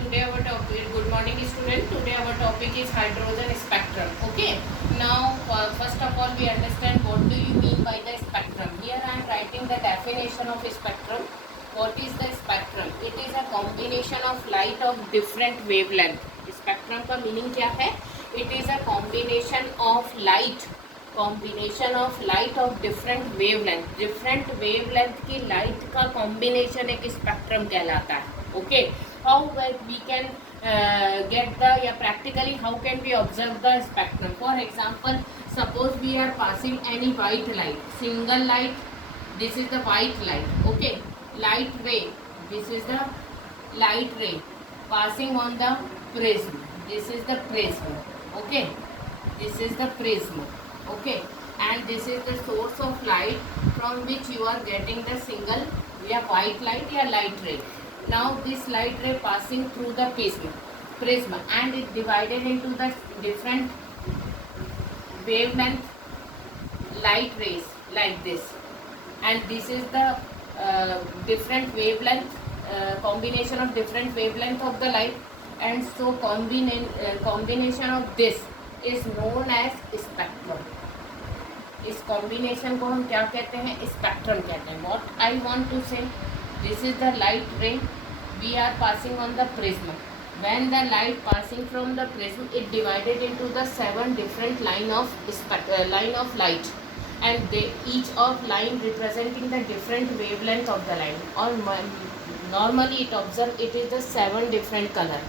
Today our topic, good morning student. Today our topic is hydrogen spectrum. Okay. Now first of all we understand what do you mean by the spectrum. Here I am writing the definition of spectrum. What is the spectrum? It is a combination of light of different wavelength. Spectrum का meaning क्या है? It is a combination of light of different wavelength की light का combination एक spectrum कहलाता है. Okay. How we can get the practically how can we observe the spectrum? For example, suppose we are passing any white light, single light, this is the white light. Okay, light ray, this is the light ray passing on the prism, this is the prism. Okay, this is the prism. Okay, and this is the source of light from which you are getting the single white light or light ray. Now this light ray passing through the prism and it divided into the different wavelength light rays like this, and this is the different wavelength combination of different wavelength of the light, and so combination of this is known as spectrum. इस combination को हम क्या कहते हैं? Spectrum कहते हैं. What I want to say, this is the light ray we are passing on the prism. When the light passing from the prism, it divided into the 7 different line of light, and each of line representing the different wavelength of the light. Or normally it observe it is the 7 different color.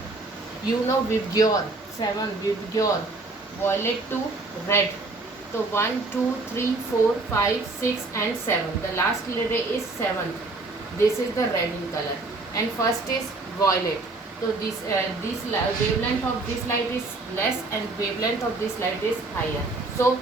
You know Vibgyor 7, Vibgyor violet to red. So 1, 2, 3, 4, 5, 6 and 7. The last ray is 7th. This is the red in color, and first is violet. So this wavelength of this light is less and wavelength of this light is higher. So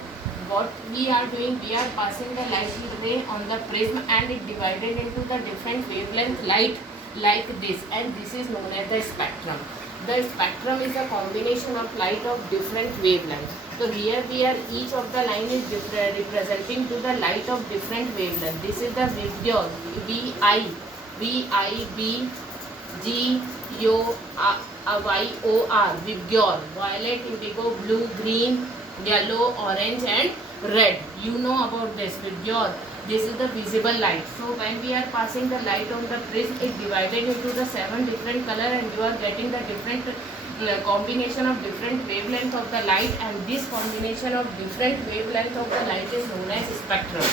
what we are doing, we are passing the light ray on the prism and it divided into the different wavelength light like this, and this is known as the spectrum. The spectrum is a combination of light of different wavelengths. So here we are, each of the line is representing to the light of different wavelength. This is the Vibgyor, VIBGYOR, Vibgyor, violet, indigo, blue, green, yellow, orange and red. You know about this Vibgyor. This is the visible light. So when we are passing the light on the prism, it divided into the 7 different color, and you are getting the different combination of different wavelength of the light, and this combination of different wavelength of the light is known as spectrum.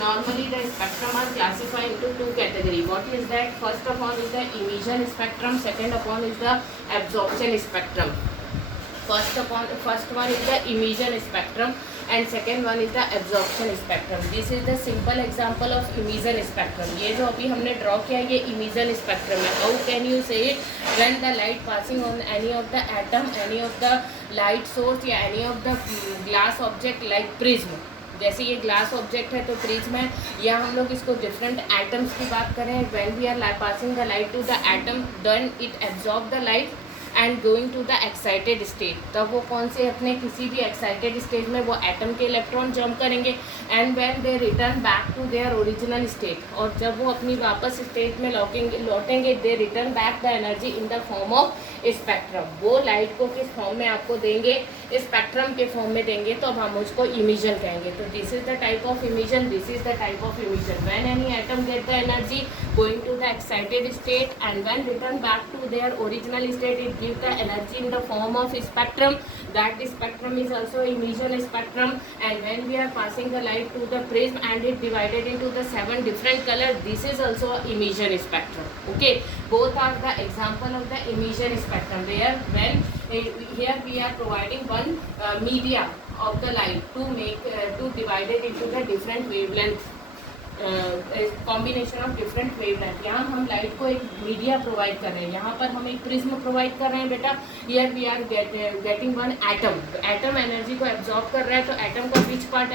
Normally the spectrum are classified into 2 categories. What is that? First of all is the emission spectrum, second of all is the absorption spectrum. First one is the emission spectrum and second one is the absorption spectrum. This is the simple example of emission spectrum. ये जो अभी हमने draw किया ये emission spectrum है. How can you say it? When the light passing on any of the atom, any of the light source या any of the glass object like prism. जैसे ये ग्लास ऑब्जेक्ट है तो prism है, या हम लोग इसको डिफरेंट एटम्स की बात करें. When we are passing the light to the atom, then it absorb the light and going to the excited state. तब वो कौन से अपने किसी भी एक्साइटेड स्टेट में वो एटम के इलेक्ट्रॉन जंप करेंगे, and when they return back to their original state. और जब वो अपनी वापस स्टेट में लौटेंगे they return back the energy in the form of spectrum. वो लाइट को किस फॉर्म में आपको देंगे? स्पेक्ट्रम के फॉर्म में देंगे, तो अब हम उसको इमिशन कहेंगे. तो this is the type of emission, this is the type of emission. When any atom get the energy going to the excited state and when return back to their original state it give the energy in the form of spectrum. That spectrum is also emission spectrum, and when we are passing the light to the prism and it divided into the 7 different color, this is also emission spectrum. Okay, both are the example of the emission spectrum, where when here we are providing one media of the light to make to divide it into the different wavelength, combination of different wavelength. यहाँ हम light को एक media provide कर रहे हैं, यहाँ पर हम एक प्रिज्म प्रोवाइड कर रहे हैं बेटा. Here we are getting one atom. Atom energy को एब्जॉर्ब कर रहा है, तो एटम का which part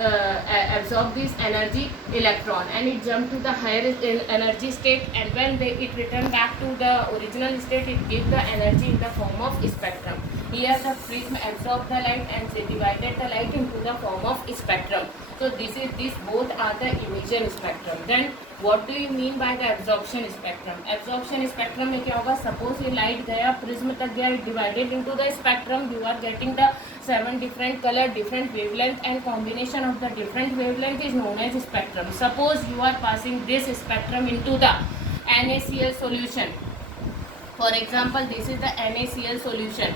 absorb this energy? Electron, and it jump to the higher energy state, and when it return back to the original state it give the energy in the form of spectrum. Here the prism absorbed the light and divided the light into the form of spectrum. So this both are the emission spectrum. Then what do you mean by the absorption spectrum? Absorption spectrum में क्या होगा? Suppose ये light गया prism तक गया, divided into the spectrum, you are getting the 7 different color, different wavelength, and combination of the different wavelength is known as spectrum. Suppose you are passing this spectrum into the NaCl solution. For example, this is the NaCl solution.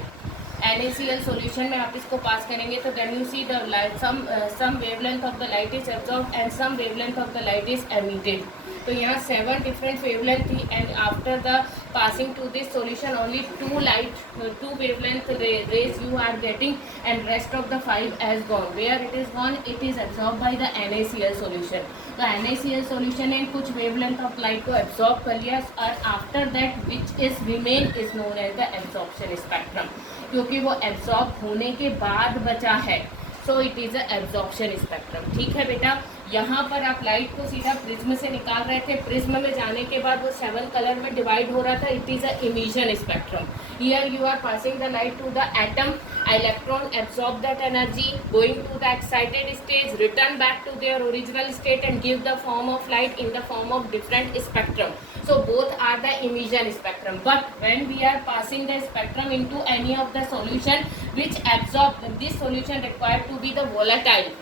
NaCl solution में आप इसको पास करेंगे तो then you see the light, some wavelength of the light is absorbed and some wavelength of the light is emitted. तो यहाँ 7 different wavelength थी and after the passing to this solution only 2 wavelength rays you are getting and rest of the 5 has gone. Where it is gone? It is absorbed by the NaCl solution. तो NaCl solution ने कुछ wavelength of light को absorb कर लिया और after that which is remain is known as the absorption spectrum. क्योंकि वो absorb होने के बाद बचा है, so it is a absorption spectrum. ठीक है बेटा, यहाँ पर आप लाइट को सीधा प्रिज्म से निकाल रहे थे, प्रिज्म में जाने के बाद वो 7 कलर में डिवाइड हो रहा था, it is a emission spectrum. Here you are passing the light to the atom, electron absorb that energy, going to the excited stage, return back to their original state and give the form of light in the form of different spectrum. So both are the emission spectrum. But when we are passing the spectrum into any of the solution which absorb, this solution required to be the volatile.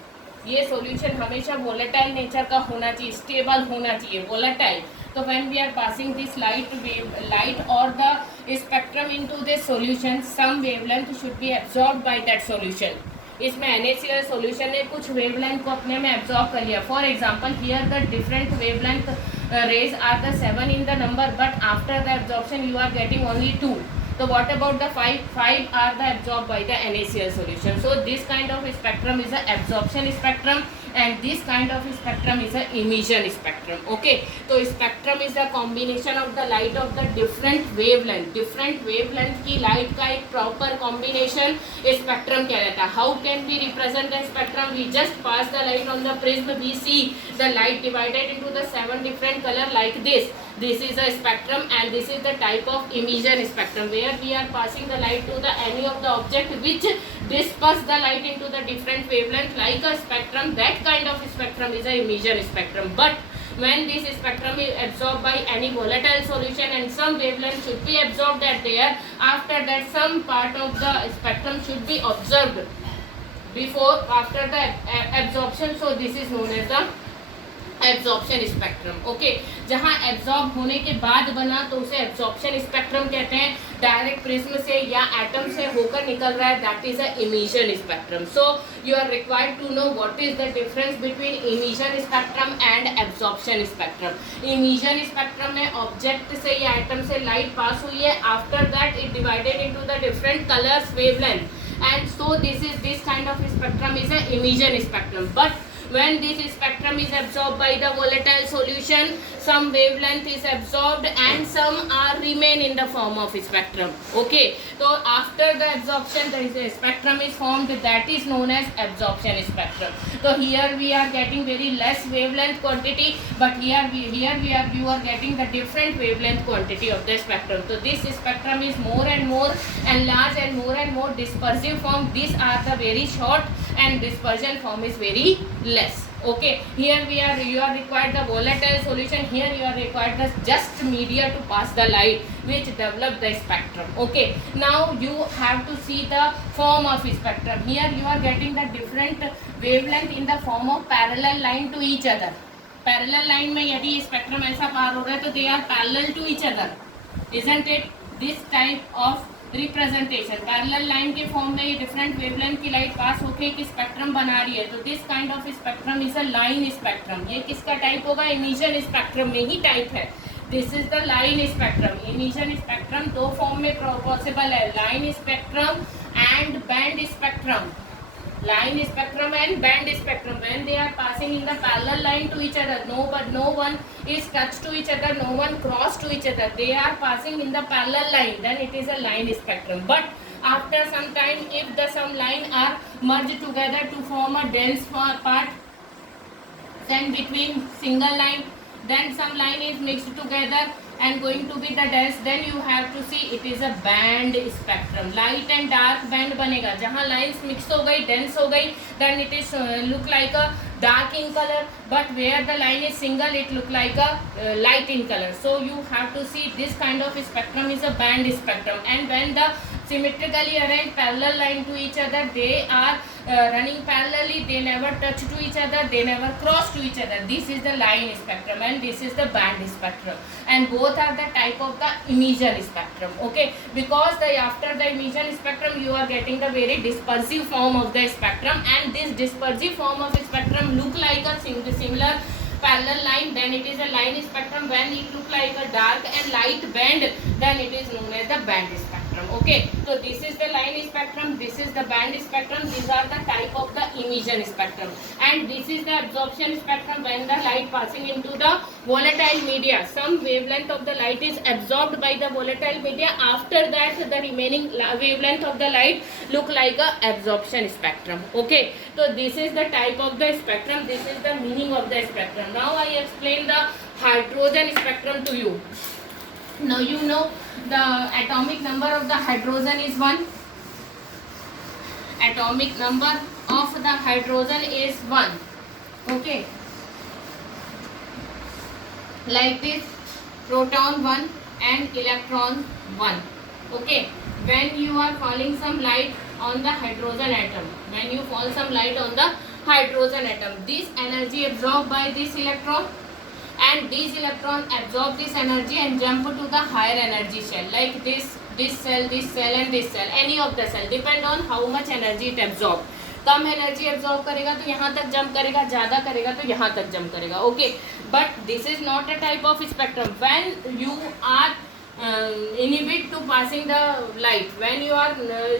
ये solution हमेशा volatile nature का होना चाहिए, stable होना चाहिए, volatile. तो when we are passing this light और the spectrum into this solution, some wavelength should be absorbed by that solution. इसमें NaCl सॉल्यूशन ने कुछ वेवलेंथ को अपने में एब्जॉर्ब कर लिया. For example here the different wavelength rays are the 7 in the number, but after the absorption you are getting only 2. So what about the 5? 5 are the absorbed by the NaCl solution. So this kind of spectrum is a absorption spectrum and this kind of spectrum is a emission spectrum. Okay, so spectrum is the combination of the light of the different wavelength. Different wavelength की light का एक proper combination spectrum क्या रहता है? How can we represent the spectrum? We just pass the light on the prism, we see the light divided into the 7 different color like this. This is a spectrum and this is the type of emission spectrum where we are passing the light to the any of the object which disperse the light into the different wavelength like a spectrum. That kind of spectrum is a emission spectrum. But when this spectrum is absorbed by any volatile solution and some wavelength should be absorbed at there, after that some part of the spectrum should be observed before after the absorption. So this is known as the absorption spectrum. Okay, जहाँ absorb होने के बाद बना तो उसे absorption spectrum कहते हैं. Direct prism से या एटम से होकर निकल रहा है, that is a emission spectrum. So you are required to know what is the difference between emission spectrum and absorption spectrum. Emission spectrum में ऑब्जेक्ट से या एटम से लाइट पास हुई है, after that it divided into the different colours wavelength and so this kind of spectrum is a emission spectrum. But when this spectrum is absorbed by the volatile solution, some wavelength is absorbed and some are remain in the form of spectrum. Okay, so after the absorption there is a spectrum is formed, that is known as absorption spectrum. So here we are getting very less wavelength quantity, but here you are getting the different wavelength quantity of the spectrum. So this spectrum is more and more enlarged and more dispersive form. These are the very short and dispersion form is very less. Okay, here you are required the volatile solution, here you are required the just media to pass the light which develop the spectrum. Okay, now you have to see the form of spectrum. Here you are getting the different wavelength in the form of parallel line to each other. Parallel line में यदि spectrum ऐसा पार हो रहा है तो they are parallel to each other, isn't it? This type of representation parallel line के form में ये डिफरेंट वेवलेंथ की लाइट पास होके एक स्पेक्ट्रम बना रही है. तो this kind of spectrum is a line spectrum. ये किसका टाइप होगा? इमिशन स्पेक्ट्रम में ही टाइप है. This is the line spectrum. Emission spectrum दो फॉर्म में पॉसिबल है, line spectrum and band spectrum. line spectrum and band spectrum, when they are passing in the parallel line to each other, no one is touched to each other, no one cross to each other, they are passing in the parallel line, then it is a line spectrum. But after some time, if the some line are merged together to form a dense part, then between single line, then some line is mixed together and going to be the dense, then you have to see it is a band spectrum. Light and dark band बनेगा. जहाँ lines mix हो गई, dense हो गई, then it is look like a dark in color, but where the line is single, it look like a light in color. So you have to see this kind of spectrum is a band spectrum. And when the symmetrically arranged parallel line to each other, they are running parallelly, they never touch to each other, they never cross to each other. This is the line spectrum and this is the band spectrum, and both are the type of the emission spectrum. Okay, because the after the emission spectrum you are getting the very dispersive form of the spectrum, and this dispersive form of spectrum look like a similar parallel line, then it is a line spectrum. When it look like a dark and light band, then it is known as the band spectrum. Okay, so this is the line spectrum, this is the band spectrum, these are the type of the emission spectrum, and this is the absorption spectrum. When the light passing into the volatile media, some wavelength of the light is absorbed by the volatile media, after that the remaining wavelength of the light look like a absorption spectrum. Okay, so this is the type of the spectrum, this is the meaning of the spectrum. Now I explain the hydrogen spectrum to you. Now you know the atomic number of the hydrogen is 1. Atomic number of the hydrogen is 1. Okay, like this, proton 1 and electron 1. Okay, when you are falling some light on the hydrogen atom, when you fall some light on the hydrogen atom, this energy absorbed by this electron, and this electron absorb this energy and jump to the higher energy shell, like this cell, this cell and this cell, any of the cell, depend on how much energy it absorb. Come energy absorb करेगा तो यहाँ तक jump करेगा, ज़्यादा करेगा तो यहाँ तक जंप करेगा. Okay, but this is not a type of spectrum. When you are inhibit to passing the light, when you are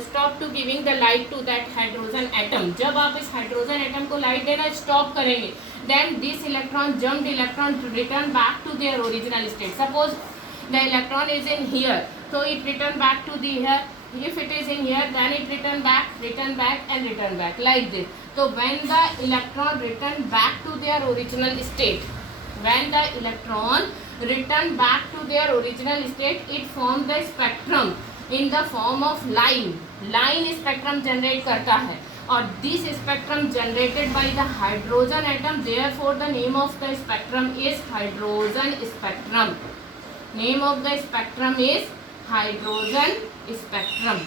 stop to giving the light to that hydrogen atom, जब आप इस hydrogen atom को light देना stop करेंगे, then this electron jumped electron to return back to their original state. Suppose the electron is in here, so it return back to the here. If it is in here, then it return back and return back like this. So when the electron return back to their original state, when the electron return back to their original state, it form the spectrum in the form of line spectrum generate करता है, और this spectrum generated by the hydrogen atom, therefore the name of the spectrum is hydrogen spectrum. Name of the spectrum is hydrogen spectrum.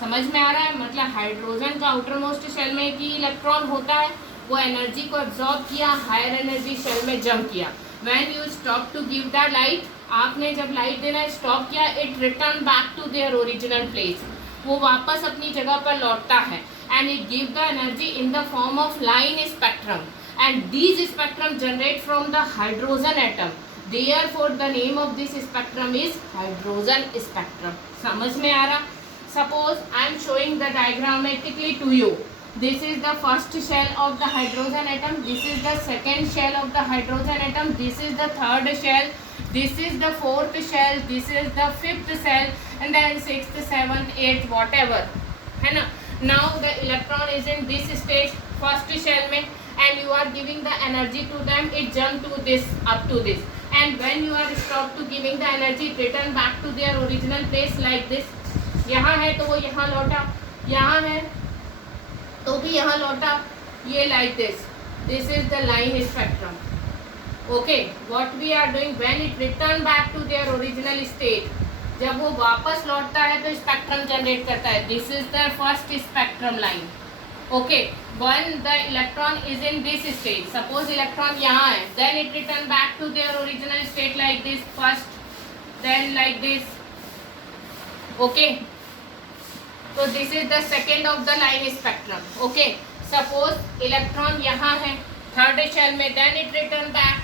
समझ में आ रहा है? मतलब hydrogen का outer most shell में की इलेक्ट्रॉन होता है, वो एनर्जी को एब्जॉर्ब किया, हायर एनर्जी शेल में जंप किया. When you stop to give the light, आपने जब लाइट देना स्टॉप किया, it return back to their original place, वो वापस अपनी जगह पर लौटता है, and it give the energy in the form of line spectrum, and these spectrum generate from the hydrogen atom. Therefore the name of this spectrum is hydrogen spectrum. समझ में आ रहा? Suppose I am showing the diagrammatically to you. This is the first shell of the hydrogen atom. This is the second shell of the hydrogen atom. This is the third shell. This is the fourth shell. This is the fifth shell, and then sixth, seventh, eighth, whatever. है ना? Now the electron is in this stage, first shell में, and you are giving the energy to them. It jump to this, up to this. And when you are stop to giving the energy, it return back to their original place like this. यहाँ है तो वो यहाँ लौटा, यहाँ है तो भी यहाँ लौटा, ये like this. This is the line spectrum. Okay, what we are doing, when it return back to their original state, जब वो वापस लौटता है तो स्पेक्ट्रम जनरेट करता है. This is the first spectrum line. Okay, when the electron is in this state, suppose electron यहाँ है, then it return back to their original state like this first, then like this. Okay, so this is the second of the line spectrum. Okay, suppose electron यहाँ है third shell में, then it return back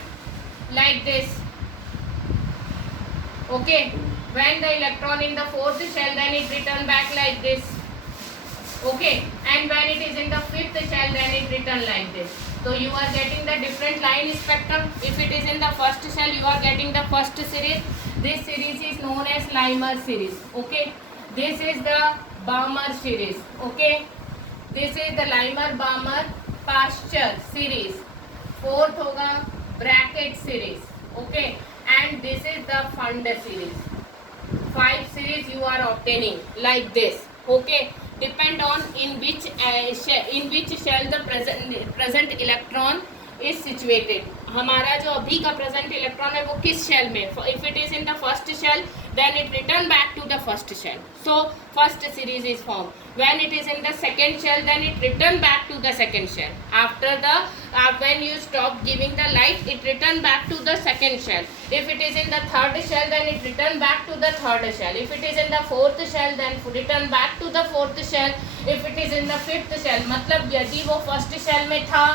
like this. Okay, when the electron in the fourth shell, then it return back like this. Okay, and when it is in the fifth shell, then it return like this. So you are getting the different line spectrum. If it is in the first shell, you are getting the first series. This series is known as Lymer series. Okay, this is the Balmer series. Okay, this is the Lymer-Balmer Pasteur series. Fourth होगा Brackett series. Okay, and this is the fund series. 5 series you are obtaining like this. Okay, depend on in which shell the present electron is situated. हमारा जो अभी का present electron है वो किस shell में? If it is in the first shell, then it return back to the first shell. So first series is formed. When it is in the second shell, then it return back to the second shell. After the when you stop giving the light, it return back to the second shell. If it is in the third shell, then it return back to the third shell. If it is in the fourth shell, then return back to the fourth shell. If it is in the fifth shell, मतलब यदि वो first shell में था,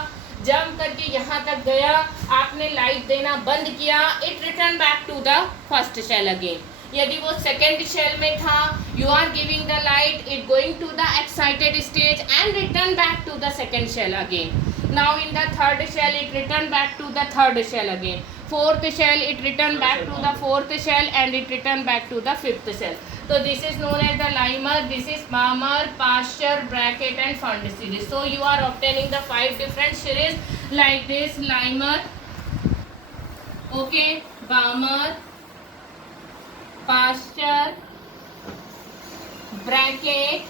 jump करके यहाँ तक गया, आपने लाइट देना बंद किया, it return back to the first shell again. यदि वो सेकेंड शेल में था, you are giving the light, it going to the excited stage and return back to the second shell again. Now in the third shell, it return back to the third shell again. Fourth shell, it return back to the fourth shell and it return back to the fifth shell. So this is known as the Lymer, this is Balmer, Pasteur, Brackett and Fund series. So you are obtaining the 5 different series like this: Lymer, okay, Balmer, Pasteur, Brackett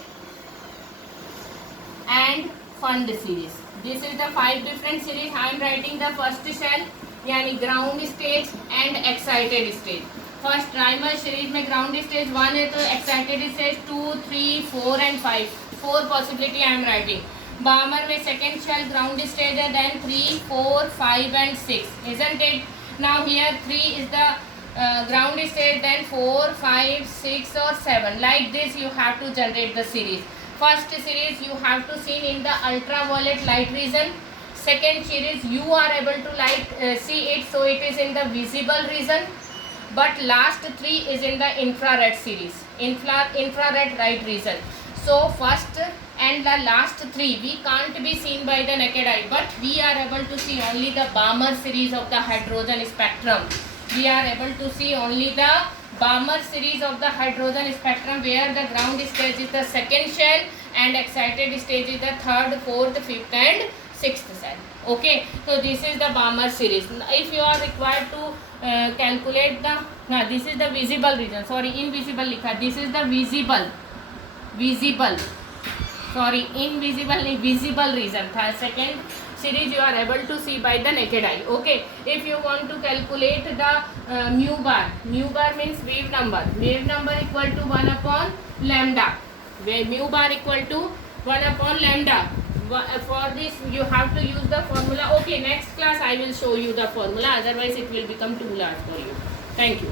and Fund series. This is the 5 different series. I am writing the first shell यानी ground stage and excited stage. First Lyman series में ground stage 1 है, तो excited stage 2, 3, 4 and 5. 4 possibility I am writing. Balmer में second shell ground stage है, then 3, 4, 5 and 6. Isn't it? Now here 3 is the ground stage, then 4, 5, 6 or 7. Like this you have to generate the series. First series you have to see in the ultraviolet light region. Second series you are able to see it, so it is in the visible region. But last 3 is in the infrared series, infrared light region. So first and the last 3 we can't be seen by the naked eye, but we are able to see only the Balmer series of the hydrogen spectrum. We are able to see only the Balmer series of the hydrogen spectrum, where the ground stage is the second shell and excited stage is the third, fourth, fifth and sixth shell. Okay, so this is the Balmer series. If you are required to calculate the this is the visible region, sorry invisible लिखा, this is the visible visible region था. Second series you are able to see by the naked eye. Okay, if you want to calculate the mu bar means wave number equal to 1 upon lambda, where mu bar equal to 1 upon lambda. For this you have to use the formula. Okay, next class I will show you the formula, otherwise it will become too large for you. Thank you.